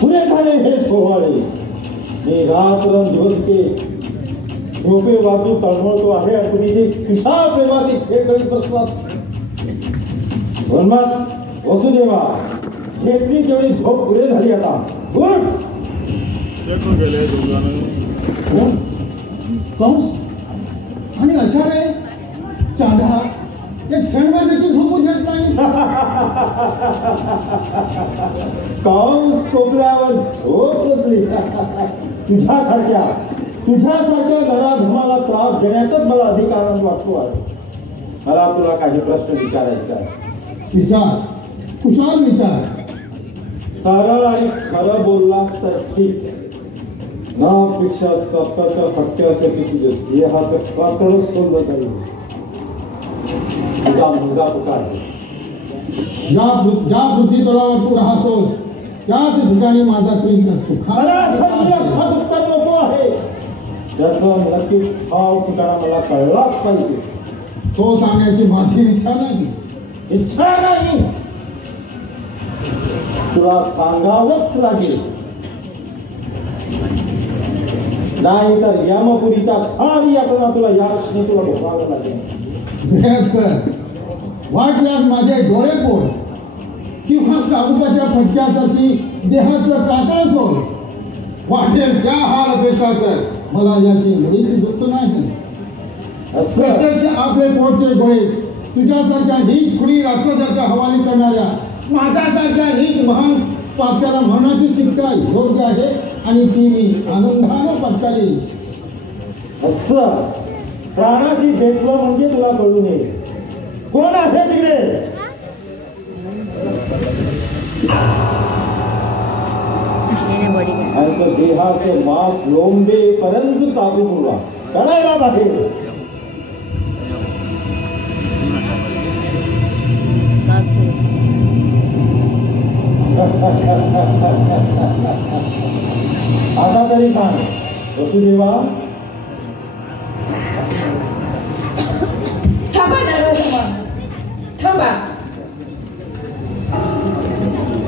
पुरे झाले हे सोहळे. मी रात्रंदिवस ते झोपे वाचू तळमळतो आहे. तुम्ही जे विशाल प्रेमाची खेळ करीत बसलात. ब्रह्मात वसुदेवा, घेतली तेवढी झोप पुरे झाली. आता उठ. गेले कंस आणि अचानक चांदा एक क्षणभर देखील झोपू देत नाही. कंस कोपऱ्यावर झोप बसली. तुझ्यासारख्या नराधमाला त्रास देण्यातच मला अधिक आनंद वाटतो आहे. मला तुला काही प्रश्न विचारायचा आहे. विचार, कुशाल विचार. सरळ आणि खरं बोललास तर ठीक. नापेक्षा स्वतःच्या फटक्यासाठी तुझे देहाचं कातडच सोडलं तरी तुझा मुलगा कुठं आहे? ज्या पृथ्वी तळावर तू राहतोस त्याच ठिकाणी माझा प्रेम असतो. उत्तर नको आहे. त्याचं नक्कीच ठाव ठिकाणा मला कळलाच पाहिजे. तो सांगण्याची माझी इच्छा नाही. इच्छा नाही, तुला सांगावंच लागेल. नाही तर यमपुरीच्या सारी यातना तुला याशने तुला भोगावं लागेल. वाटल्यास माझे डोळे पोळ किंवा चाबुकाच्या फटक्यासाठी देहाचं कातळ सोड. वाटेल त्या हार अपेक्षा कर. मला याची मुळीच दुःख नाही. प्रत्यक्ष आपले पोटचे डोळे तुझ्यासारख्या नीच खुली राक्षसाच्या हवाली करणाऱ्या माझ्यासारख्या नीच महान पात्याला मरणाची शिक्षा योग्य आहे आणि ती मी आनंदानं पत्करली. असं प्राणाची घेतलं म्हणजे तुला कळू नये. कोण आहे तिकडे? देहाचे मांस लोंबे पर्यंत चालू मुलगा कळायला बाहेर. आता तरी सांग वसुदेवा. थांबा नरधमा, थांबा.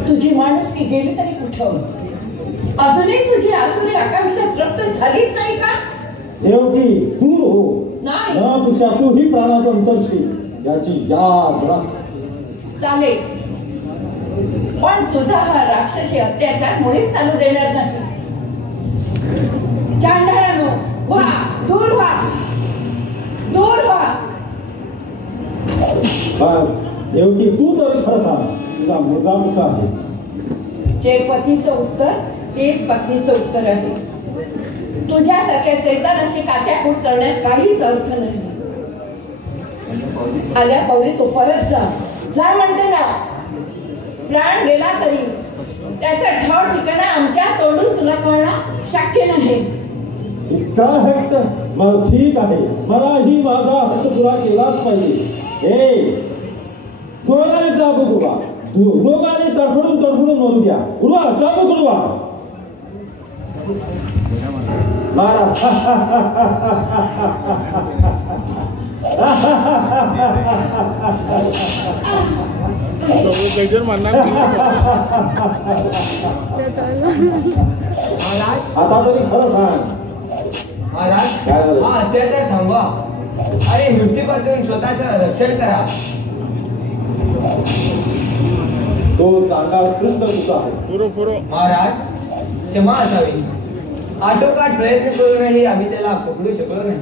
तुझी माणुसकी गेली तरी कुठं? अजूनही तुझी आसुरी आकांक्षा तृप्त झालीच नाही का? देवकी दूर हो. नाही, तुझ्या तूही प्राणाचं अंतरशील याची याद राख. चालेल, पण तुझा हा राक्षसी अत्याचार मुळीच चालू देणार नाही. चांडाळानो, व्हा, दूर व्हा, दूर व्हा. देवकी तू तरी खरं सांग, तुझा मुलगा कुठं आहे? जे पतीचं उत्तर तेच पत्नीचं उत्तर आहे. तुझ्यासारख्या सैतानाशी कात्याकूट करण्यात काहीच अर्थ नाही. आल्या पौरी तू परत जा म्हणते ना. प्राण गेला तरी त्याचा ठाव ठिकाणा आमच्या तोडून तुला कळणं शक्य नाही. इतका हट्ट? मग ठीक आहे, मलाही माझा हट्ट पुरा केलाच पाहिजे. हे जोराने चाबूक उडवा. दोघांनी तडफडून मरू द्या. उडवा, चाबूक उडवा. मारा. आता तरी खरं सांग. काय झालं? अत्याचार थांबवा आणि मृत्यूपासून स्वतःचं रक्षण करा. तो चांगला कृष्ण तुझा आहे. महाराज क्षमा असावी. आटोकाट प्रयत्न करूनही आम्ही त्याला पकडू शकलो नाही.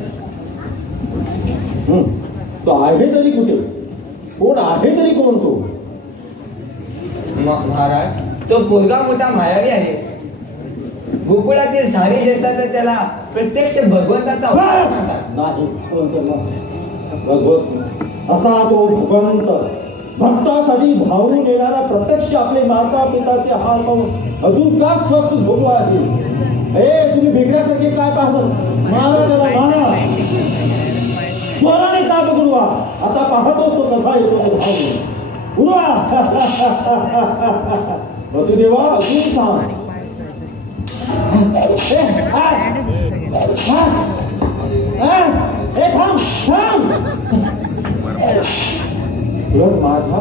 तो आहे तरी कुठे? कोण आहे तरी कोण तो? महाराज तो पोरगा मोठा मायावी आहे. गोकुळातील सारी जनता तर त्याला प्रत्यक्ष भगवंताचा नाही. भगवंत असा तो भगवंत भक्तासाठी धावून येणारा प्रत्यक्ष आपले माता पिताचे हाल पाहून अजून का स्वस्थ झोपलो आहे? हे तुम्ही बिघड्यासारखे काय पाहत? मारा त्याला, मारा. स्वराने का बघूवा. आता पाहतोस तो कसा येतो धावून. उडवा वसुदेवा अजून थांब थांब थांब उलट माझा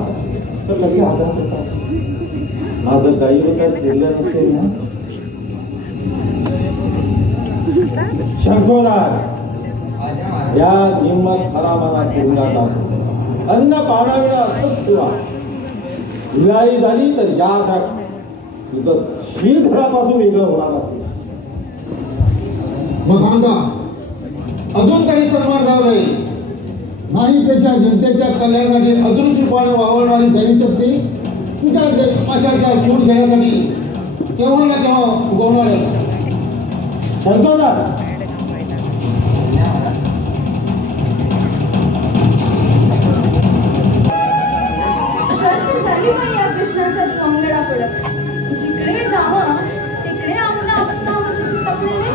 तर कशी आधार होता माझं दैवत दिलं नसेल ना शंकोदार या नियमात हरामाना तुरुंगात अन्न पाण्याविना असंच ठेवा दिवाळी झाली तर या तिथं शीरधरापासून वेगळं होणार मग अजून काही सन्मान झालं नाहीपेक्षा जनतेच्या कल्याणासाठी अदृश्यपणे वावरणारी दैवशक्ती तुझ्या अशाच्या सूट घेण्यासाठी केव्हा ना केव्हा उगवणार आहे. संतोदार कृष्णाच्या स्वांगडा पडत जिकडे जावं तिकडे आपल्या आपत्तामधून टपलेले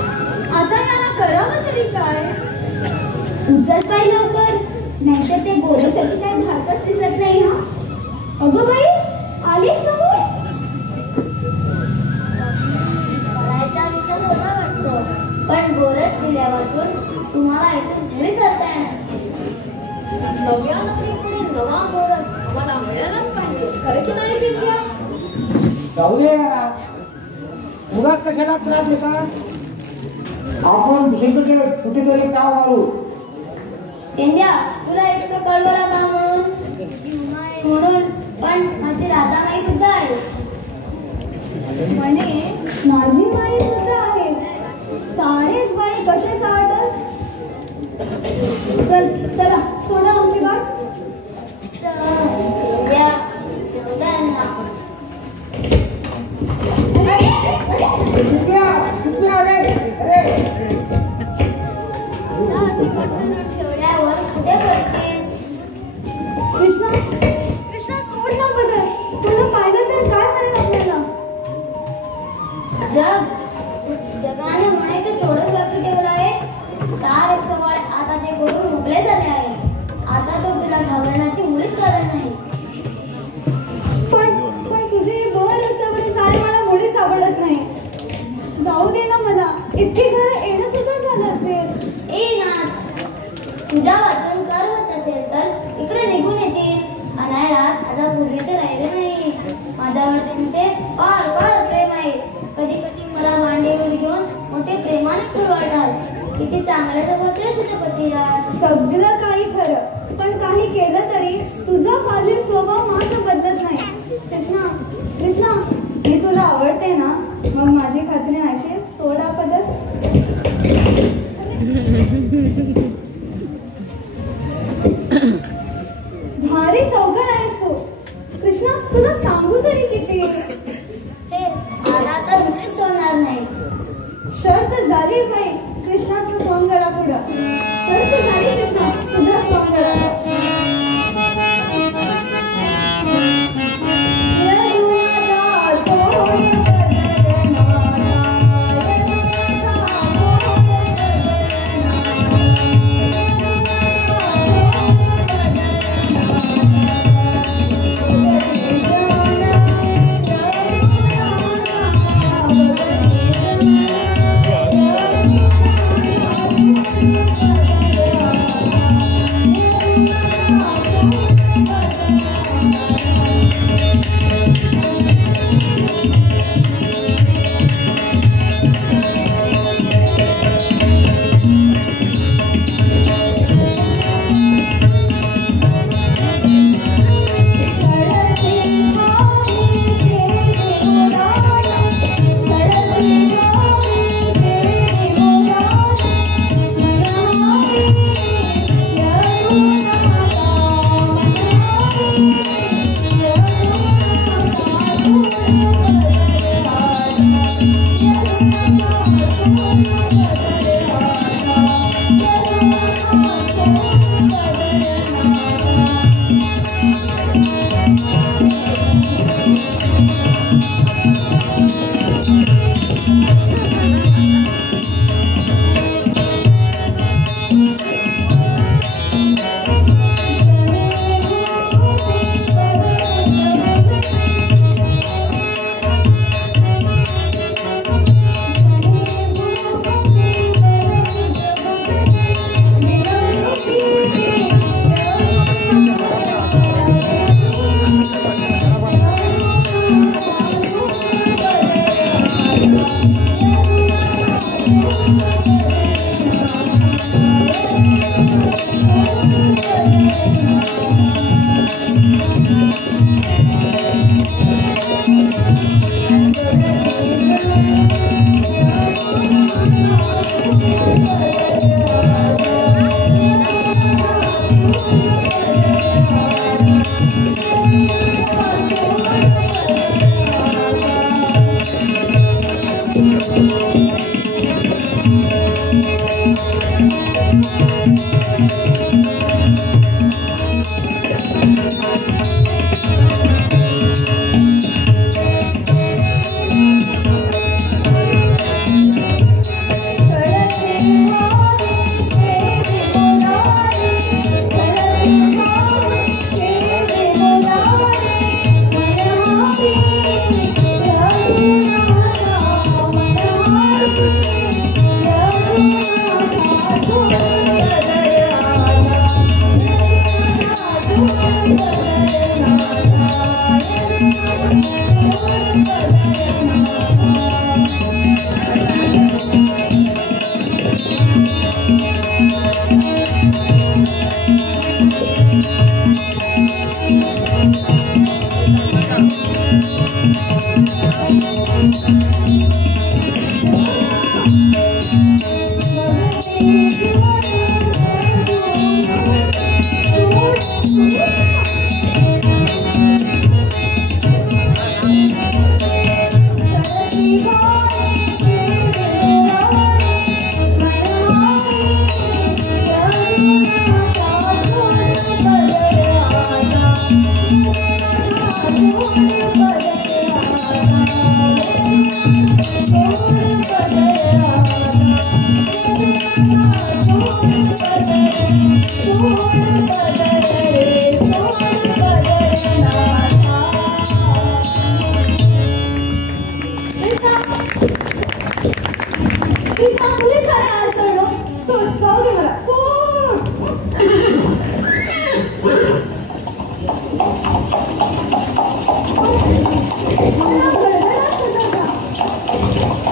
आता याला करावं तरी काय. उचल पाय लवकर नाहीतर ते गोरसाची काही धाकच दिसत नाही. हा अगं बाई आली समोर. करायचा विचार होता वाटतो पण गोरस दिल्यावर तुम्हाला इथून घरी चालता येणार. नव्या नोकरीपुढे नवा गोरस मला मिळालाच पाहिजे. खरं की नाही पिशव्या जाऊ दे यारा उगाच कशाला त्रास देता. आपण कुठेतरी का मारू. इंडिया तुला इतकं कळवला का म्हणून पण माझी राधाबाई सुद्धा आहे. म्हणजे माझी बाई सुद्धा आहे. सारेच बाई कसे चालतात. चला सोडा आमची गाठ. ठेवल्यावर कुठे पडशील. कृष्णा सोड ना बदल. तुला पाहिलं तर काय म्हणेल आपल्याला. जगाने म्हणायचं थोडंच बाकी ठेवलं आहे. सारे सवाल आता ते करून मोकळे झाले आहे. आता तो तुला घाबरण्याची मुळीच कारण नाही. पण तुझे दोन रस्त्यावरील सारे मला मुळीच आवडत नाही. जाऊ दे ना मला. इतके घर येणं सुद्धा झालं असेल. तुझ्या वाचून करवत असेल तर इकडे निघून येतील. अनायरात आता पूर्वीचे राहिले नाही. माझ्यावर त्यांचे फार फार प्रेम आहे. कधी कधी मला मांडीवर घेऊन मोठे प्रेमाने कुरवाळतात. किती चांगले ठेवते तुझ्या पतीला. सगळं काही खरं पण काही केलं तरी तुझा फाजील स्वभाव मात्र बदलत नाही. कृष्णा मी तुला आवडते ना मग माझी खात्री नाहीशी. सोडा पदर. भारी चौघड आहेस तू. कृष्णा तुला सांगू तरी किती. आता तर मुळीच सोडणार नाही. शर्त झाली बाई कृष्णाच्या स्वांगडा पुढं. शर्त झाली कृष्णा तुझ्या स्वांगडा.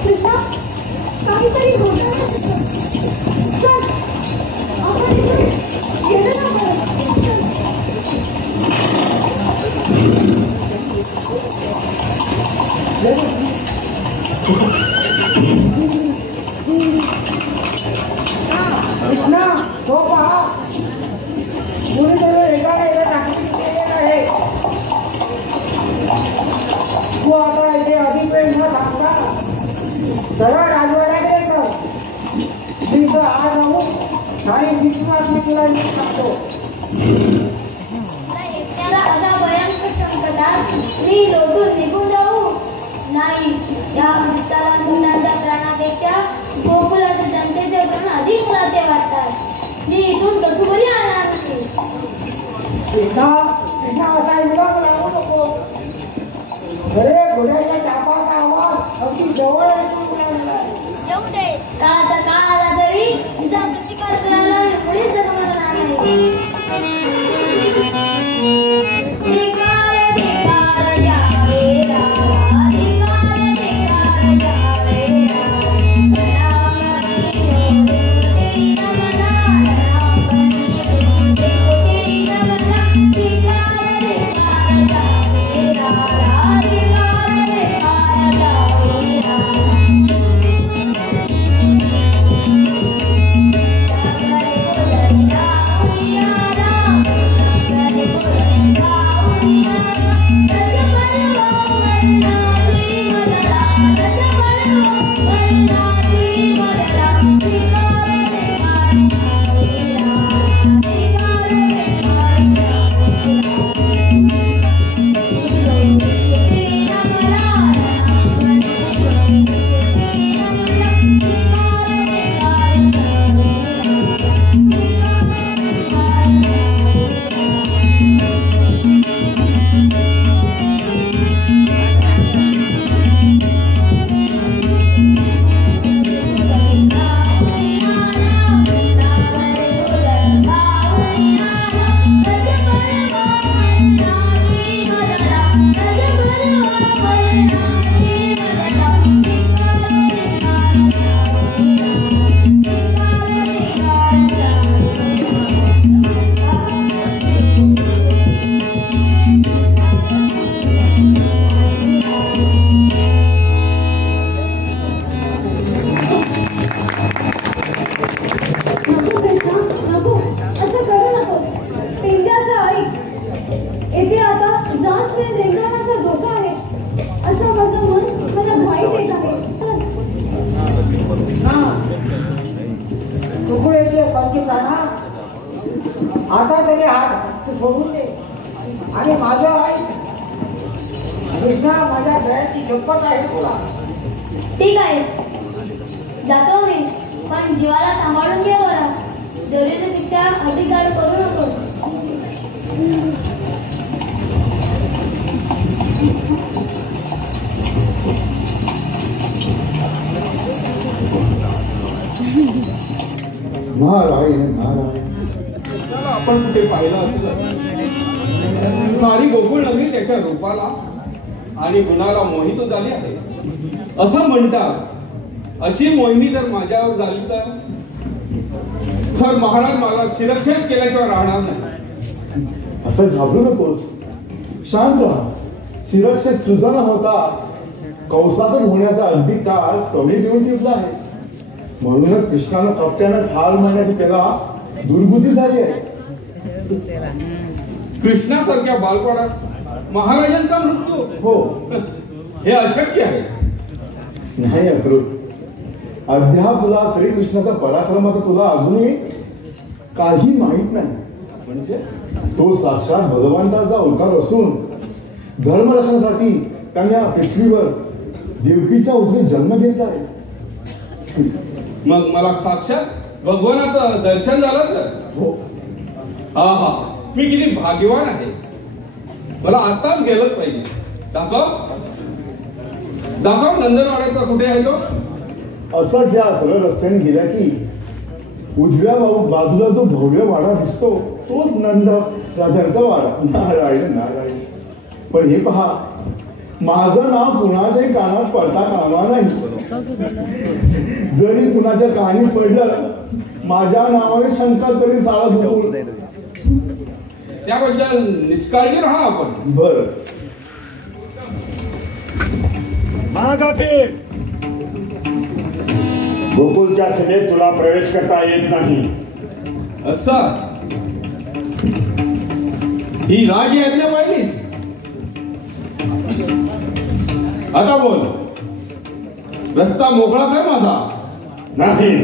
कृष्णा काहीतरी होतं. चल आपण गेलो ना कृष्णा तो पहा कुणीतरी एकाला टाकलेलं आहे. तू आता इथे अधिक वेळ न थांबता सरळ राजवाड्याकडे कर. तिथं आज राहून आणि विश्वास मी तुला येऊ शकतो. एकट्याला असा भयंकर संकटात मी लोटून निघून जाऊ नाही. या भक्ताला मुलांच्या प्राणापेक्षा गोकुलाच्या जनतेचे प्राण अधिक मुलाचे वाटतात. मी इथून कसुबरी आणणार नाही. कृष्णा असा विरोध लागू नको. अरे घोड्याच्या टापाचा आवाज अगदी जवळ ऐकून राहिला. येऊ दे. काळाचा काळ आला तरी तिचा प्रतिकार करायला मी मुळीच जगणार नाही. धिक्कार धिक्कार जावे राजा, धिक्कार धिक्कार जावे राजा. तेरी नमना तेरी नमना. धिक्कार धिक्कार जावे राजा, धिक्कार धिक्कार जावे राजा. आता तरी हात सोडून दे आणि माझं आई कृष्णा माझ्या गळ्याची शपथ आहे तुला. ठीक आहे जातो मी, पण जीवाला सांभाळून घे बरा. जरुरीपेक्षा अधिक गाड करू नको. नारायण नारायण. आपण कुठे पाहिलं असेल. सारी गोकुळ नगरी त्याच्या रूपाला आणि गुणाला मोहित झाली आहे असं म्हणतात. अशी मोहिनी जर माझ्यावर झाली तर महाराज मला शिरक्षण केल्याशिवाय राहणार नाही. असं घाबरू नकोस, शांत राहा. शिरक्षेत तुझा न होता कौसातून होण्याचा अगदी काळ कमी देऊन ठेवला आहे. म्हणूनच कृष्णानं कपट्यानं ठार मारण्याची त्याला दुर्बुद्धी झाली आहे. कृष्णासारख्या बालपणात महाराजांचा मृत्यू हो हे अशक्य आहे. नाही अक्रूर, अद्याप तुला श्रीकृष्णाचा पराक्रमाचा तुला अजूनही काही माहित नाही. म्हणजे तो साक्षात भगवंताचा अवतार असून धर्मरक्षणासाठी त्यांना पृथ्वीवर देवकीच्या उजवे जन्म घेतला आहे. मग मला साक्षात भगवानाचं दर्शन झालं तर हो, हा हा, मी किती भाग्यवान आहे. मला आताच गेलंच पाहिजे. दाखव दाखव नंदनवाड्याचा कुठे आहे तो. असं ज्या सरळ रस्त्याने गेल्या की उजव्या बाजूला जो भव्य वाडा दिसतो तोच नंद साधारणतः वाढ नारायण नारायण. पण हे पहा, माझं नाव कुणाच्याही कानात पडता कामा नाही. जरी कुणाच्या कानी पडलं, माझ्या नावाने शंका तरी साळा धुवून त्याबद्दल निष्काळजी राहा आपण. बर. गोकुळच्या सभेत तुला प्रवेश करता येत नाही. असं ही राजआज्ञा पाहिलीस? आता बोल, रस्ता मोकळा काय माझा? नाही.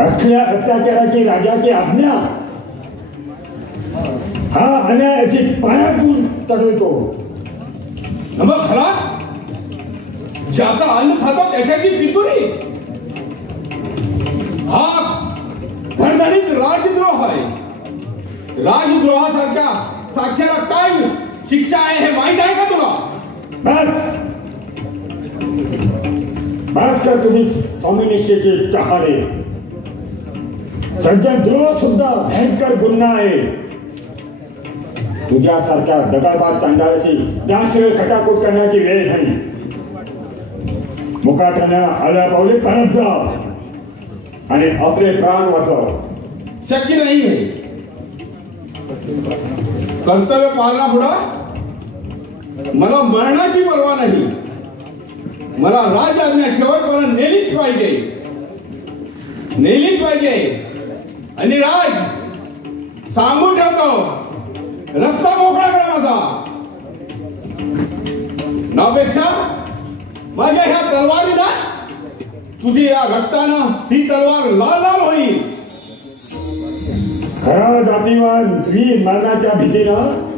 असल्या अत्याचाराची राजाची आज्ञा हा अन्याय अशी पायातून चढवतो. मग खरा ज्याचा अन्न खातो त्याच्याची पितुरी हा धडधडीत राजद्रोह आहे. राजद्रोहासारख्या साक्षाला काय शिक्षा आहे हे माहित आहे का तुला? बस बस का तुम्ही स्वामीनिष्ठेचे चहाडे. सज्जनद्रोह सुद्धा भयंकर गुन्हा आहे. तुझ्यासारख्या दगडबाज चांडाळाची त्याशिवाय खटाकूट करण्याची वेळ नाही. मुकाट्यानं आल्या पावले परत जा आणि आपले प्राण वाचव. शक्य नाही आहे. कर्तव्य पालना पुढा मला मरणाची पर्वा नाही. मला राजआज्ञा शेवटपर्यंत नेलीच पाहिजे, नेलीच पाहिजे. आणि राज सांगून ठेवतो, रस्ता मोकळा करा माझा. नापेक्षा माझ्या ह्या तलवारीला तुझी या रक्तानं ही तलवार लाल लाल होईल. खरा जातीवाद वीर मरणाच्या भीतीनं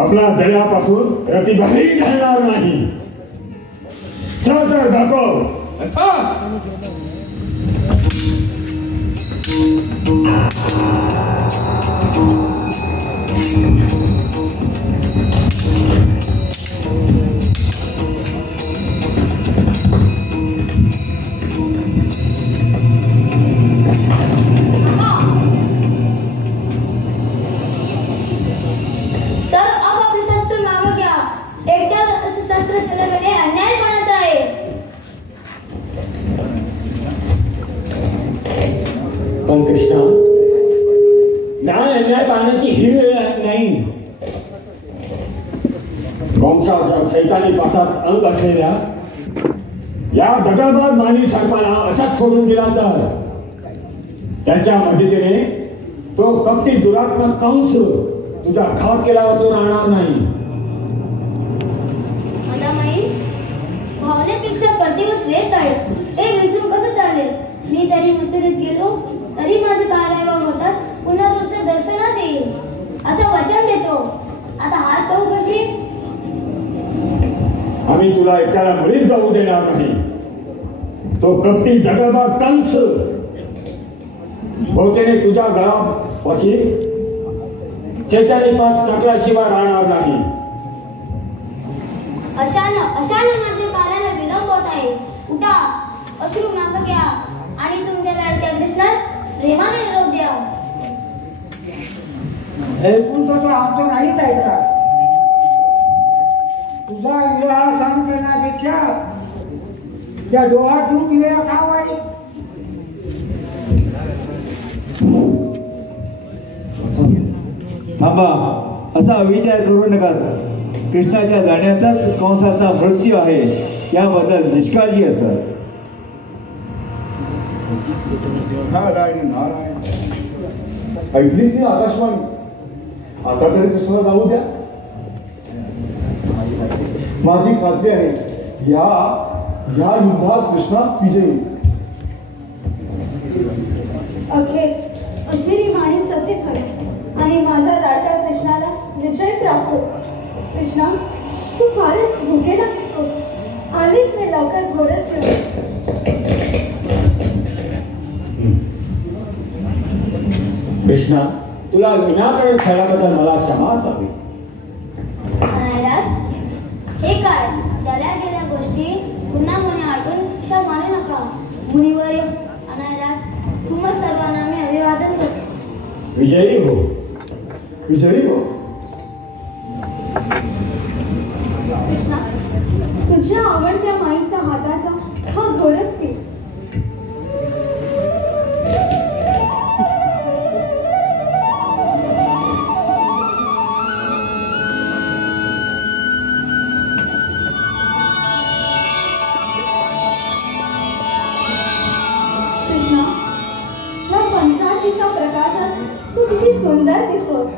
आपला दर्यापासून प्रतिभाही घालणार नाही. चल तर दाखव. असा पण कृष्णा, न्याय अन्याय पाहण्याची ही वेळ नाही. वंशाच्या सैतानी पासात अंग असलेल्या या दगडबाज मानवी सर्पाला असाच सोडून दिला तर त्यांच्या मदतीने तो कपटी दुरात्मक कंस तुझा घात केला तो राहणार नाही. भावनेपेक्षा कर्तव्य श्रेष्ठ आहे हे विसरून कसं चालेल. मी जरी मथुरेत गेलो तरी माझे कार्याभाव होतात. पुन्हा तुमचं दर्शनास येईल असं वचन देतो. आता हाच पाहू कशी. आम्ही तुला एकट्याला मुळीच जाऊ देणार नाही. तो कपटी दगडबाज कंस बहुतेने तुझ्या घरापाशी चैतानी पास टाकल्याशिवाय राहणार नाही. अशानं माझ्या कार्याला विलंब होत आहे. उठा, अश्रू माफ घ्या आणि तुमच्या लाडक्या कृष्णास प्रेमाने निरोप द्या. ऐकून तो आमचं नाहीच ऐकला. तुझा विवाह सहन करण्यापेक्षा त्या डोहात सुरू केलेला का वाईट. थांबा, असा विचार करू नका. कृष्णाच्या जाण्यातच कंसाचा मृत्यू आहे याबद्दल निष्काळजी असत. नारायण नारायण. ऐकलीच ही आकाशवाणी. आता तरी कृष्णाला जाऊ द्या. माझी खात्री आहे या युद्धात कृष्णा विजयी. अखेरी माणी सत्य ठरेल आणि माझ्या लाडक्या कृष्णाला विजय प्राप्त. कृष्णा, तू फारच भुकेला दिसतोस. आलीच मी लवकर घोरच मिळेल. कृष्णा, तुला विनाकारण खेळाबद्दल मला क्षमा असावी. अनायराज, हे काय झाल्या गेल्या गोष्टी पुन्हा मुनी आठवून क्षमा मानू नका. मुनिवर्य, अनायराज, तुम्हा सर्वांना मी अभिवादन विजयी हो. विजयी हो. कृष्णा, तुझ्या आवडत्या माईचा हाताचा हा गोरच घे. कृष्णा, या पंचाशीच्या प्रकाशात तू किती सुंदर दिसतोस.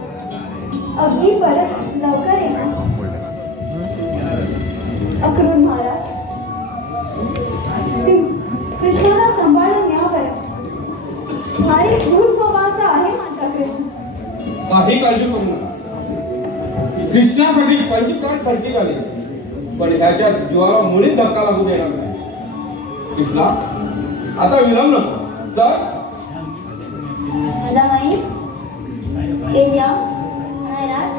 अगदी परत लवकर ये. अक्रूर महाराज, कृष्णाला सांभाळून या बरं. भारी क्रूर स्वभावाचा आहे माझा कृष्ण. काही काळजी करू नका. कृष्णासाठी पंचप्राण खर्ची झाली, पण ह्याच्या जीवाला मुळीच धक्का लागू देणार नाही. कृष्णा, आता विलंब नको. चल. माझा माहीत येत्या महाराज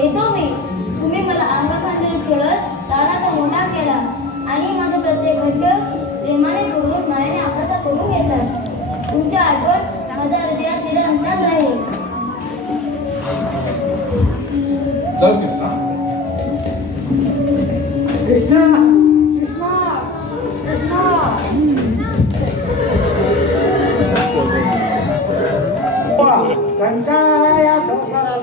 येतो मी. तुम्ही मला अंगाखांद्यावर खेळत ताणाचा मोठा केला आणि माझं प्रत्येक घटक प्रेमाने करून मायाने आपसा करून घेतला. तुमच्या आठवण माझ्या हृदयात निरंतर राहील. चल कृष्णा. कृष्णा, कृष्णा, कृष्णा. कंटाळा या संसारात.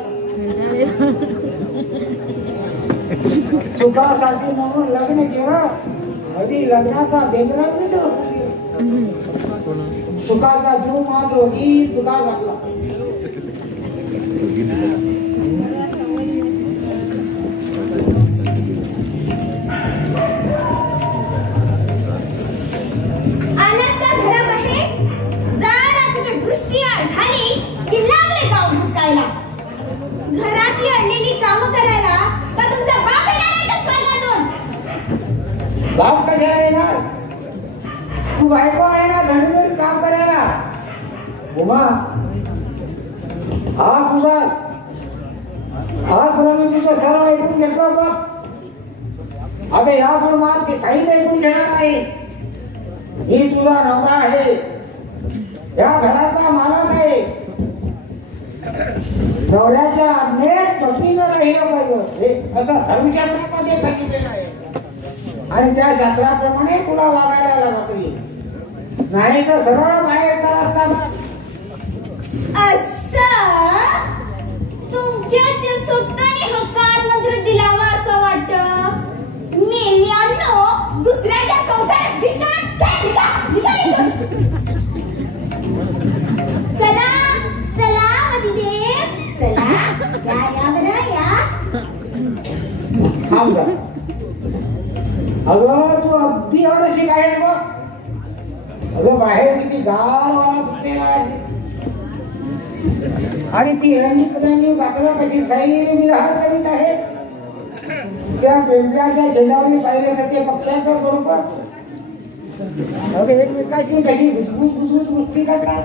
सुखासाठी म्हणून लग्न केलं, कधी लग्नाचा बेंद्रा मिळतो. सुखाचा जीव मात्र होती, तुका घातला. घरातली आणलेली कामं करायला का तुमचा बाप येणार आहे स्वर्गातून? बाप कशाला येणार? तू बायको आहे ना, घडीघडी काम करायला. उमा, मी तुझं सर्व ऐकून घेतलं बघ. आता या प्रमाण ते काहीच ऐकून घेणार नाही. मी तुझा नवरा आहे, या घराचा मालक आहे. नवऱ्याच्या आज्ञेत पत्नीनं राहिलं पाहिजे, असं धर्मशास्त्रामध्ये सांगितलेलं आहे. आणि त्या शास्त्राप्रमाणे तुला वागायला लागते, नाही तर सरळ बाहेरचा रस्ता. असं तुमच्या त्या स्वतःने हक्कात मंत्र दिलावा असं वाटतं. मेल्यानो दुसऱ्याच्या संसारात चला चला मधुदेव, चला या बरं या. थांब जा. अगं तू अगदी अवश्य आहे बघ. अगं बाहेर किती गार वारा सुटलेला आहे, आणि ती रंगीत बाकरं कशी सैली विहार करीत आहे. त्या पेंपल्याच्या शेंडावरी पाहिले तर ते पक्ष्यांचं बरोबर. अगं एकमेकाशी कशी घुसघुस गोष्टी करतात.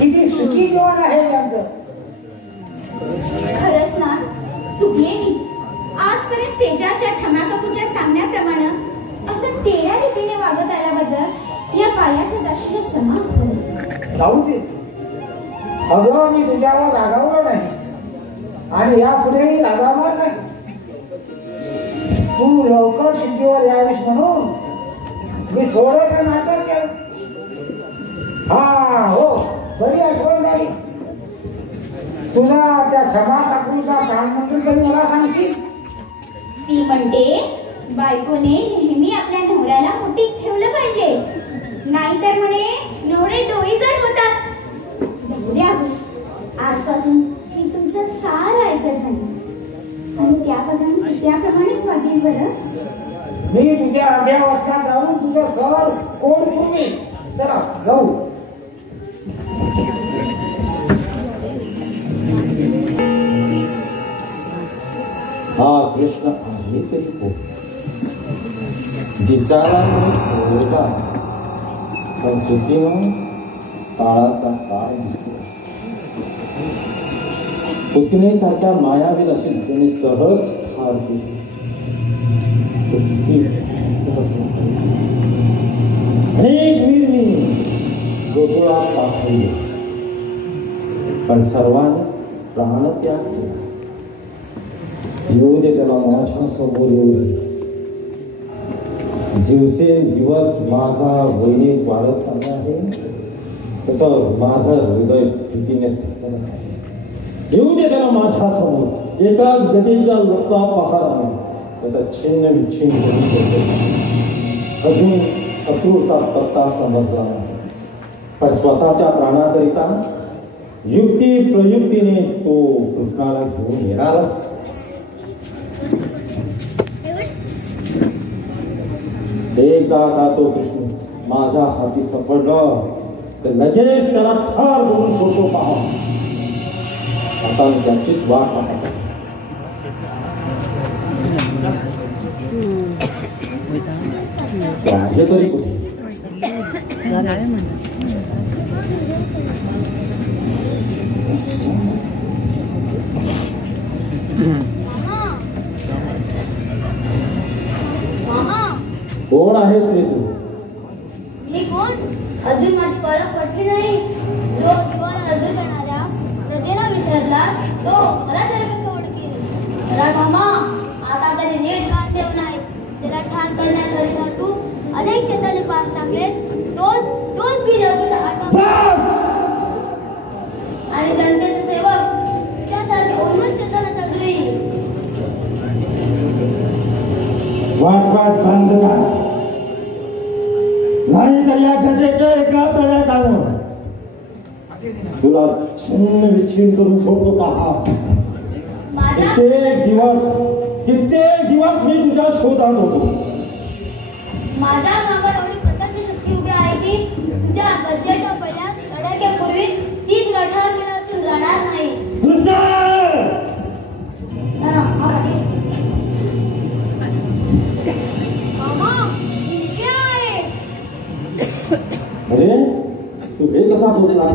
किती सुखी जीवन आहे त्यांचं. खरंच ना, चुकले मी. आजपर्यंत शेजारच्या ठमाकापूच्या सांगण्याप्रमाणे असं तेऱ्या रीतीने वागत आल्याबद्दल या पायाच्या दाशीला समाज झाला. जाऊ दे. अगं मी तुझ्यावर रागावलं नाही, आणि यापुढेही रागावणार नाही. तू लवकर सिद्धीवर यावीस म्हणून मी थोडस नाटक केलं. हा हो, बरी आठवण झाली. तुला त्या क्षमा ठाकूरचा कालमंत्र तरी मला सांगशील? ती म्हणते बायकोने नेहमी आपल्या नवऱ्याला मुठीत ठेवलं पाहिजे, नाहीतर म्हणे नवरे डोळी जड होतात. आजपासून मी तुमचं सारं ऐकत झालं, आणि त्याप्रमाणेच वागेल बरं. मी तुझ्या अर्ध्या वाजता जाऊन तुझं सर कोण तुम्ही. चला जाऊ. हा कृष्ण आहे तरी दिसायला पोरगा, पण कृतीनं काळाचा काळ दिसतो. पुतणेसारख्या मायावीर अशी त्याने सहज ठार केली. अनेक वीर मी गोकुळात पाठवले, पण सर्वांनी प्राणत्याग केला. येऊ दे त्याला माझ्या समोर येऊ दे. दिवसेंदिवस माझा वैनिक वाढत चालला आहे, तसं माझं हृदय भीतीने थकलं आहे. येऊ दे त्याला माझ्या समोर. एकाच गतीच्या लता पहाराने त्याचा छिन्न विच्छिन्न करून देतो. अजून शत्रूचा पत्ता समजला नाही, पण स्वतःच्या प्राणाकरिता युक्ती प्रयुक्तीने तो कृष्णाला घेऊन येणारच. एकदा का तो कृष्ण माझ्या हाती सापडलं तर लगेच त्याला ठार करून सोडतो पहा. आता त्याचीच वाट पाहत आहे. आहे तरी कुठे? कोण आहेस रे तू? मी कोण? अजून माझी ओळख पटली नाही. जो जीवन अर्जुन करणाऱ्या प्रजेला विसरला तो मला तरी कसं ओळखेल? मामा आता तरी नीट कान ठेव नाही. त्याला ठार करण्याकरिता तू अनेक क्षेत्राने पास टाकलेस. तोच बिनवडीचा आणि जनतेचे सेवक त्यासारखे ओळख क्षेत्राने जगली. वाट बंद कर, नाही तर या गजेच्या एका तळ्यात आलं तुला छिन्न विच्छिन्न करून सोडतो पहा. कित्येक दिवस मी तुझ्या शोधात होतो. माझ्या मागे एवढी प्रचंड शक्ती उभी आहे की तुझ्या गजेच्या पहिल्या तडाख्यापूर्वी ती लढा असून राहणार नाही. अरे तू हे कसा पोचला?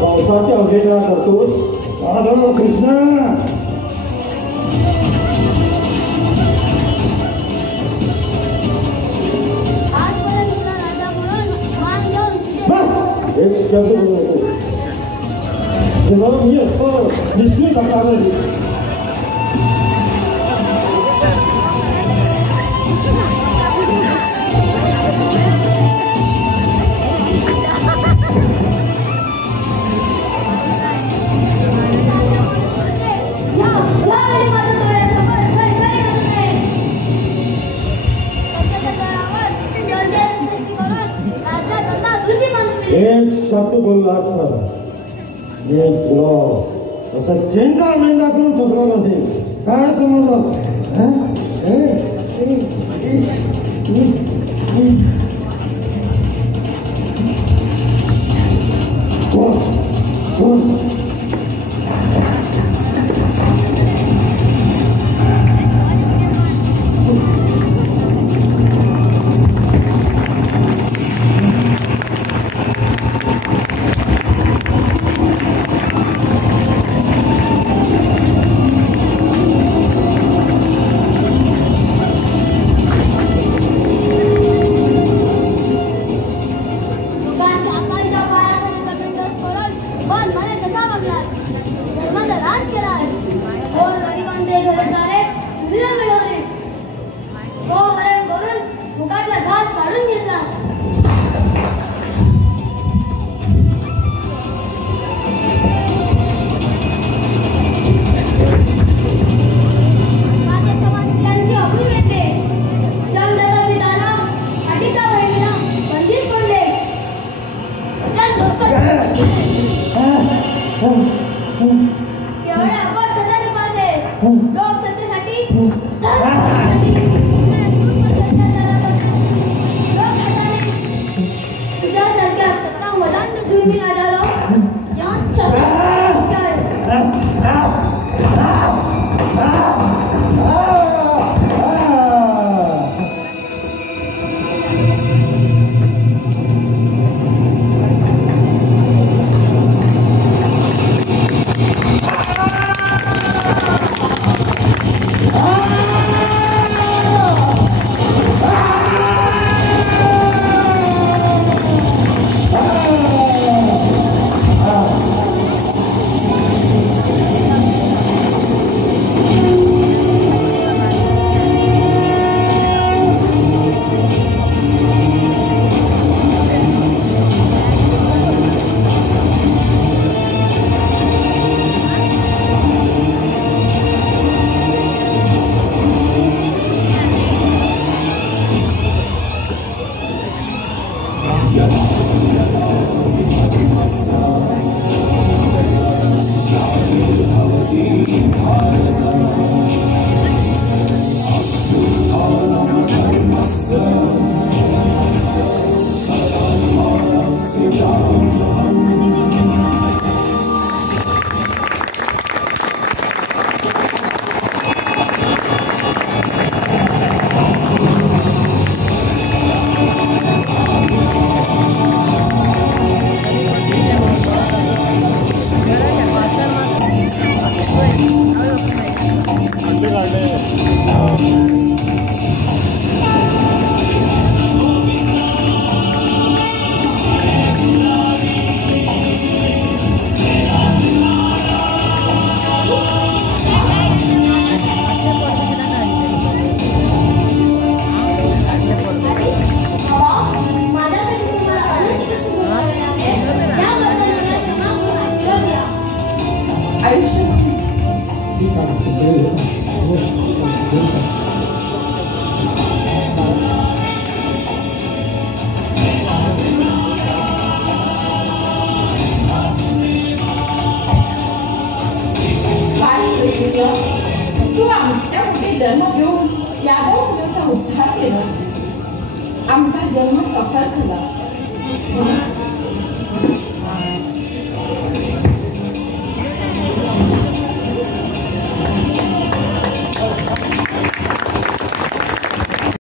पावसाच्या अवघेला करतोस कृष्ण. एक शब्द बोलतो मी असं निश्चित नकार. एक शब्द बोलला असता मी तुला असं चेंदा मेंदा करून ठोकला नसेल. काय समजलास? तुम्ही आजालो या तू आमच्या कुठे जन्म घेऊन यादव कुटुंबाचा उद्धार केला. आमचा जन्म सफल झाला.